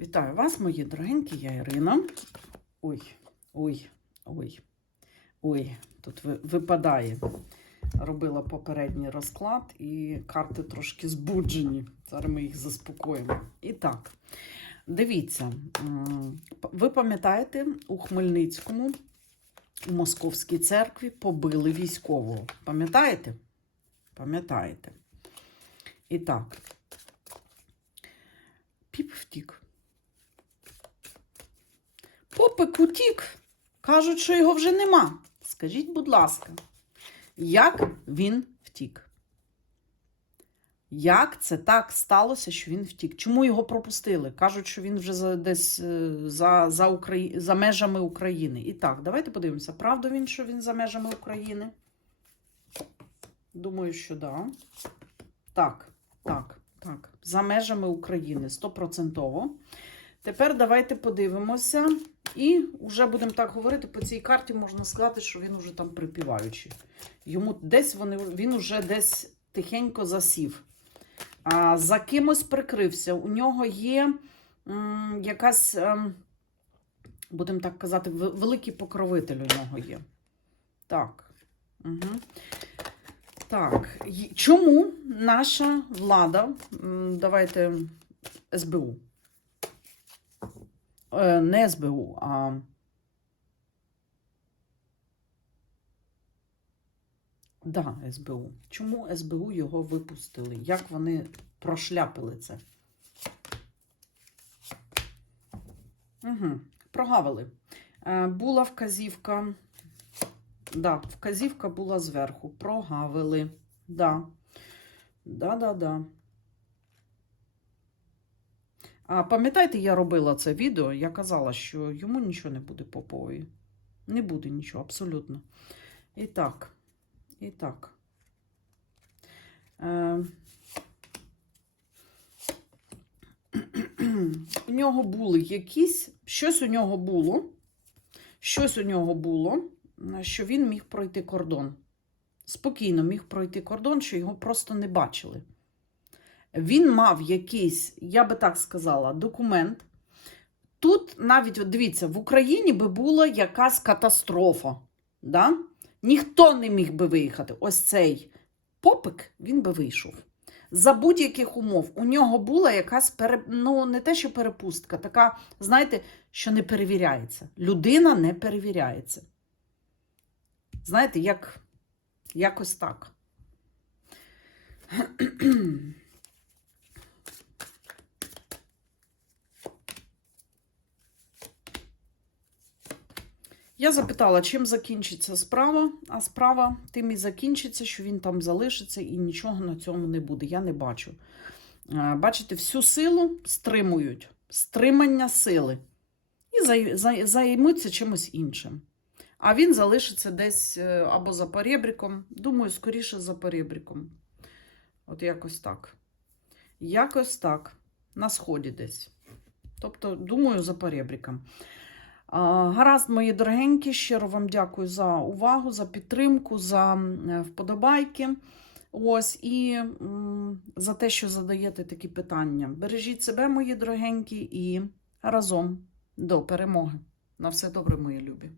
Вітаю вас, мої дорогенькі, я Ірина. Ой, ой, ой, ой, тут випадає. Робила попередній розклад і карти трошки збуджені. Зараз ми їх заспокоїмо. І так, дивіться, ви пам'ятаєте, у Хмельницькому, у Московській церкві побили військового. Пам'ятаєте? Пам'ятаєте. І так, піп втік. Попик утік. Кажуть, що його вже нема. Скажіть, будь ласка, як він втік? Як це так сталося, що він втік? Чому його пропустили? Кажуть, що він вже за, десь е, за, за, Украї... за межами України. І так, давайте подивимося, правда він, що він за межами України? Думаю, що да. Так, так, так. За межами України, стопроцентово. Тепер давайте подивимося. І вже будемо так говорити, по цій карті можна сказати, що він уже там припіваючий. Йому десь вони, він уже десь тихенько засів. А, за кимось прикрився. У нього є м, якась, ем, будемо так казати, великий покровитель у нього є. Так. Угу. Так. Чому наша влада, давайте СБУ, не СБУ, а да, СБУ. Чому СБУ його випустили? Як вони прошляпили це? Угу. Прогавили. Е, була вказівка. Да, вказівка була зверху. Прогавили. Да. Да, да, да. А пам'ятаєте, я робила це відео, я казала, що йому нічого не буде попової. Не буде нічого, абсолютно. І так, і так. Е... У нього були якісь, щось у нього було, щось у нього було, що він міг пройти кордон. Спокійно міг пройти кордон, що його просто не бачили він мав якийсь, я би так сказала, документ. Тут навіть, от дивіться, в Україні би була якась катастрофа. Да? Ніхто не міг би виїхати. Ось цей попик він би вийшов. За будь-яких умов у нього була якась пере... ну, не те, що перепустка, така, знаєте, що не перевіряється. Людина не перевіряється. Знаєте, як якось так. Я запитала, чим закінчиться справа, а справа тим і закінчиться, що він там залишиться і нічого на цьому не буде. Я не бачу. Е, Бачите, всю силу стримують, стримання сили. І зай- зай- займуться чимось іншим. А він залишиться десь е, або за перебріком. Думаю, скоріше за перебріком. От якось так. Якось так. На сході десь. Тобто, думаю, за перебріком. А, Гаразд, мої дорогенькі, щиро вам дякую за увагу, за підтримку, за е, вподобайки. Ось і за те, що задаєте такі питання. Бережіть себе, мої дорогенькі, і разом до перемоги. На все добре, мої любі.